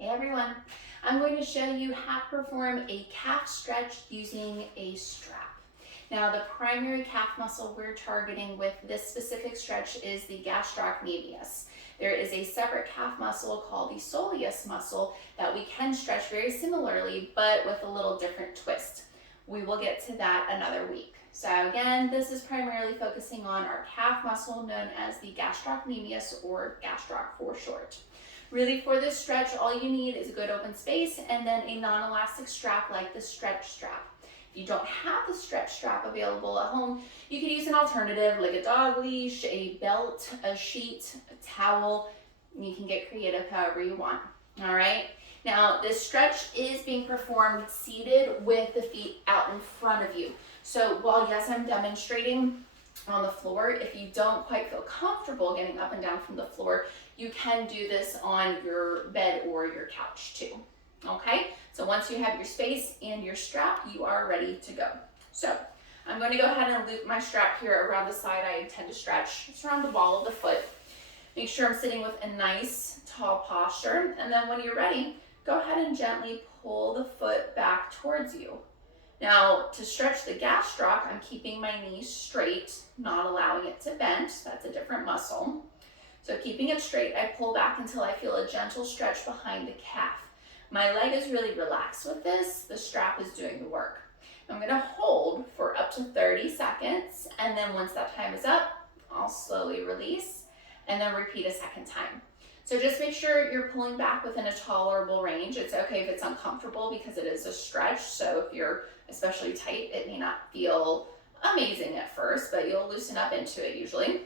Hey everyone, I'm going to show you how to perform a calf stretch using a strap. Now the primary calf muscle we're targeting with this specific stretch is the gastrocnemius. There is a separate calf muscle called the soleus muscle that we can stretch very similarly but with a little different twist. We will get to that another week. So again, this is primarily focusing on our calf muscle known as the gastrocnemius, or gastroc for short. Really, for this stretch, all you need is a good open space and then a non-elastic strap like the StretchStrap. If you don't have the StretchStrap available at home, you could use an alternative like a dog leash, a belt, a sheet, a towel. You can get creative however you want. All right. Now, this stretch is being performed seated with the feet out in front of you. So while yes, I'm demonstrating on the floor, if you don't quite feel comfortable getting up and down from the floor, you can do this on your bed or your couch too. Okay, so once you have your space and your strap, you are ready to go. So I'm going to go ahead and loop my strap here around the side I intend to stretch. It's around the ball of the foot. Make sure I'm sitting with a nice tall posture, and then when you're ready, go ahead and gently pull the foot back towards you. Now, to stretch the gastroc, I'm keeping my knees straight, not allowing it to bend. That's a different muscle. So keeping it straight, I pull back until I feel a gentle stretch behind the calf. My leg is really relaxed with this. The strap is doing the work. I'm going to hold for up to 30 seconds, and then once that time is up, I'll slowly release and then repeat a second time. So just make sure you're pulling back within a tolerable range. It's okay if it's uncomfortable because it is a stretch. So if you're especially tight, it may not feel amazing at first, but you'll loosen up into it usually.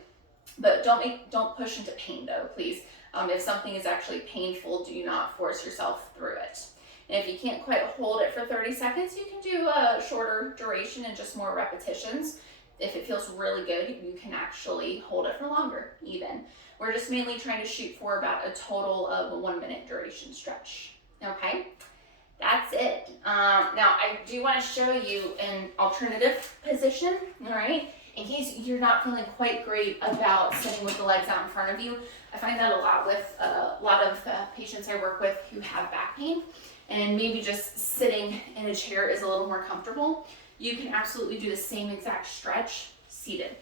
But don't push into pain though, please. If something is actually painful, do not force yourself through it. And if you can't quite hold it for 30 seconds, you can do a shorter duration and just more repetitions. If it feels really good, you can actually hold it for longer even. We're just mainly trying to shoot for about a total of a 1 minute duration stretch. Okay, that's it. Now I do want to show you an alternative position, all right? In case you're not feeling quite great about sitting with the legs out in front of you. I find that a lot with a lot of patients I work with who have back pain, and maybe just sitting in a chair is a little more comfortable. You can absolutely do the same exact stretch seated.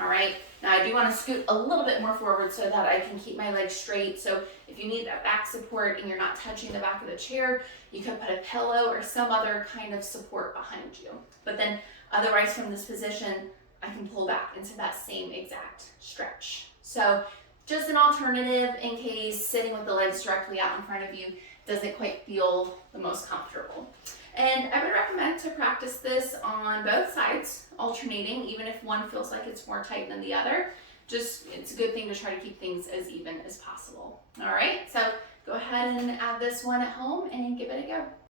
All right, now I do want to scoot a little bit more forward so that I can keep my legs straight. So if you need that back support and you're not touching the back of the chair, you could put a pillow or some other kind of support behind you. But then otherwise from this position, I can pull back into that same exact stretch. So just an alternative in case sitting with the legs directly out in front of you doesn't quite feel the most comfortable. And I would recommend to practice this on both sides, alternating, even if one feels like it's more tight than the other. Just, it's a good thing to try to keep things as even as possible. All right, so go ahead and add this one at home and give it a go.